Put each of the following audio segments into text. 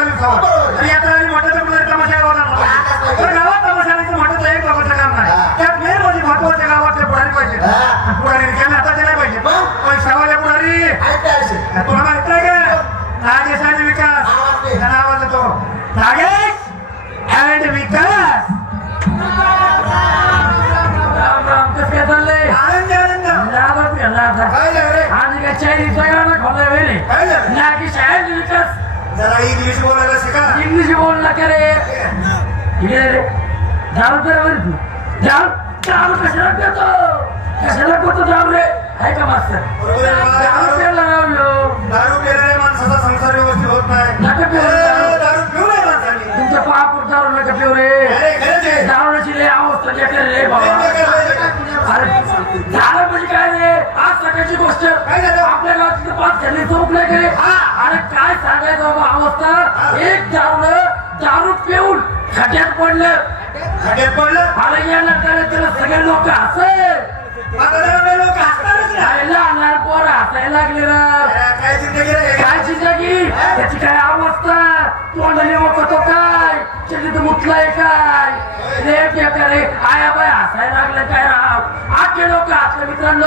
आणि यात्रा मोठ्या तमाशा होणार. तर गावात तमाशा आणायचं मोठं एक तमाशा काम नाही. त्यात मेन म्हणजे महत्त्वाच्या गावातले पुढारी पाहिजे. पुढारी हाताचे नाही पाहिजे. मग? पैशावाले पुढारी. तुला माहीत आहे का? नागेश आणि विकास. नागेश अँड काय आनंद आनंद. काय झालं रे? आणि काय? काय नाकी शाळेत विकास. जरा इंग्लिश बोलायला शिका. इंग्लिश बोल नका रे? ठीक आहे रे. जाऊ तर बरं तू जाऊ जाऊ कशाला पेतो कशाला पेतो जाऊ रे? आहे का मास्तर. जाऊ पेला रावलो दारू पिल्याने माणसाचा संसार व्यवस्थित होत नाही. नका. ए, दारू पिऊ नये माणसाने. तुमच्या पापूर दारू नका पिऊ रे. अरे खरंच आहे. दारूची लय अवस्था बेकार रे बाबा. अरे म्हणजे काय रे? आज सकाळची गोष्ट? आपल्या गावात तिथं पाच झाले चौकले गेले. अरे काय सांगायचं बाबा अवस्था? एक दारू दारू पिऊन खड्यात पडलं. खड्ड्यात पडलं? अरे या नंतर त्याला सगळे लोक जरा लोक हसणारच लहान लहान पोरं हसायला लागले ना काय जिंदगी काय जिंदगी? त्याची काय अवस्था? तोंडाने तो काय मुतलाय काय रे बेकारे आया बाय हसायला लागलं काय राव आखे लोक हसले मित्रांनो.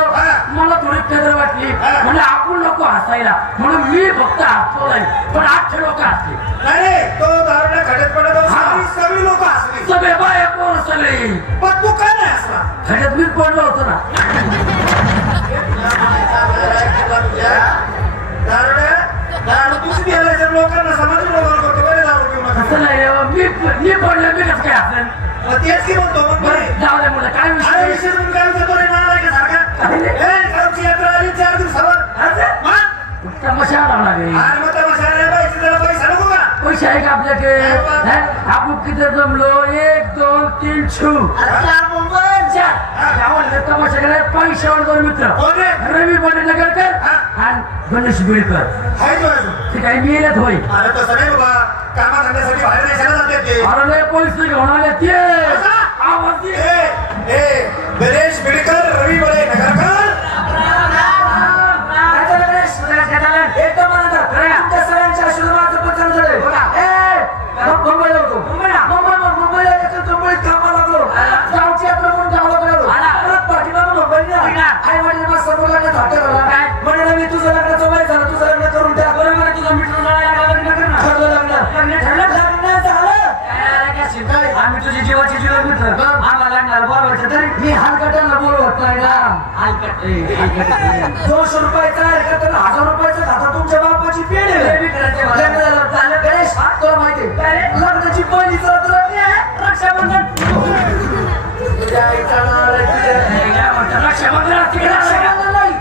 मला थोडी कदर वाटली. म्हणजे आपण लोक हसायला म्हणून मी फक्त हसतो नाही पण आखे लोक हसले नाही रे, तो दारूला खड्ड्यात पडत. सगळी लोक हसली सगळे बाया पोर सगळे पण तू काय नाही हसला खड्यात मीच पडलो होतो ना मी पडलो मी कसं काय हसेन मग तेच की म्हणतो मग मी. बरं जाऊ दे मुलं काय अरे विषय विषय म्हणून काय विचारतो रे मला नाही का सारखा? काय रे? ए, गावची यात्रा आली चार दिवसावर असं? मग? तमाशा आला लागेल अरे मग तमाशा नाही पाहिजे, त्याला पैसा नको का? पैसे आहे का आपल्याकडे हे? आपण किती जमलो एक दोन तीन छू चार गावाला तमाशा केला पैशावर दोन मित्र कोण रे? रवी पाटील नगरकर आणि गणेश बिळकर हाय तो आहे तो. ते काही मिळत होय अरे तसं नाही बाबा कामाधंद्यासाठी बाहेर देशाला जाते ते. अरे पैसे घेऊन ते! आवाज. ए, ए, गणेश बिडकर रवी बळे नगरकर! काय झालं गणेश? तुला काय झालं? एकदम आनंद. अरे, तुमच्या सगळ्यांच्या आशीर्वादाचं पचन झालंय. ए, मग मुंबईला होतो. मुंबईला? मुंबईला- मुंबईला एका कंपनीत कामाला लागलो. गावची यात्रा म्हणून गावाला गेलो. परत पाठीमागं मुंबईला. आई-वडील मस्त समोर लग्नात हॉटेल आला. म्हणाले, मी तुझं लग्नाचं वय झालं, तुझं लग्न करून टाक. बरोबर आहे, तुझं मित्र झालं, लग्न कर ना. ठरलं लग्न. लग्न ठरलं? लग्न झालं. आम्ही तुझी जीवाची जीव मित्र आम्हाला लागणार बोलवायचं तरी मी हलकट्यांना बोलवत नाही ना. दोनशे रुपयाचा हलकट्याला हजार रुपयाचा खाता तुमच्या बापाची पेढ गणेश. तुला माहिती लग्नाची पहिली तुला आहे, रक्षाबंधन. रक्षाबंधन. रक्षाबंधन नाही.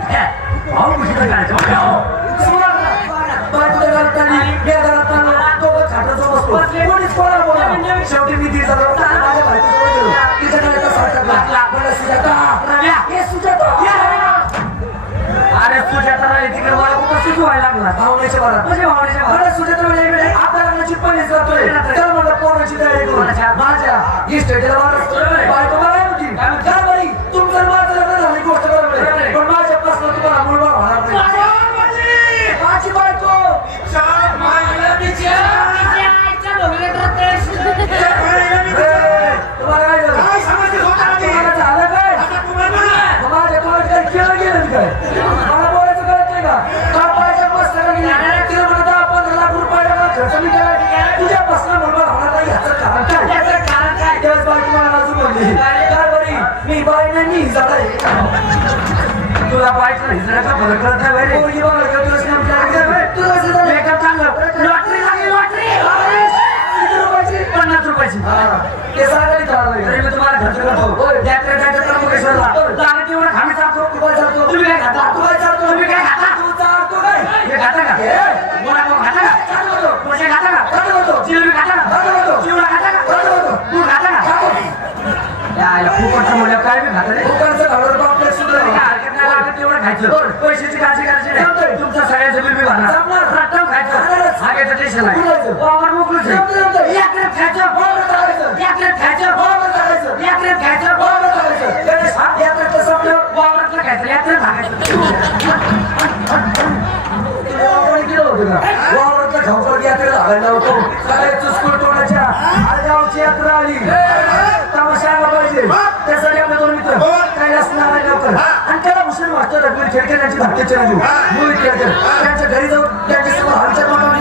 भाऊ कुठे करायचं कोणीच कोणाला बोलावं. शेवटी मी तिचा माझ्या सारखा लागला. म्हणलं, सुजाता. अरे सुजाता तिकडे मला कुठं सुचवायला लागला. भावनेच्या भावनेच्या भरात अरे सुजाता म्हणजे इकडे. आपल्या पहिलीच जातोय. तर मला पोराची तयारी करू. माझ्या. इस्टेटीला माणूस बायको मला होती. काय बरी तुला बाईकला हिजड्याचा फरक कळत नाही रे? पोरगी बघा का तुला स्नॅप चॅट तुला कसं झालं एका चांगलं. लॉटरी लागली लॉटरी! किती रुपयाची? पन्नास रुपयाची. ते सांगायला चाललं तरी मी तुम्हाला खर्च करतो. त्र्यंबकेश्वरला जागा तेवढा खाली चालतो. तुम्ही काय खाता? तू काय चालतो? तुम्ही काय खाता? तू चालतो काय? हे खाता का? खाता चालतो पैसे खाता का? चालतो जिलेबी खाता का? चालतो होतो. चिवडा खाता का? चालतो तू खाता का? काय बी खाता रे? लागत तेवढं खायचं. पैशाची काळजी करायची नाही. तुमच्या सगळ्याचं बिल बी भरणार. रट्टम खायचं. हागायचं टेन्शन नाही. वावर मोकळूच आहे यात्रेत खायचं. यात्रेत खायचं. यात्रेत खायचं. गणेश, यात्रेतलं संपलं वावरातलं खायचं. यात्रेत हागायचं वावरात गेलो होतो का वावरात गावातला खाऊकर यात्रेला घालायला होतो काय चुस्कूल तोंडाच्या. आळगावची यात्रा आली. त्याला उशीर वाचतो रघुवीर खेळकर यांची धाकटीचे राजू मूवी खेळकर त्यांच्या घरी जाऊन त्यांच्यासमोर हालचाल मारून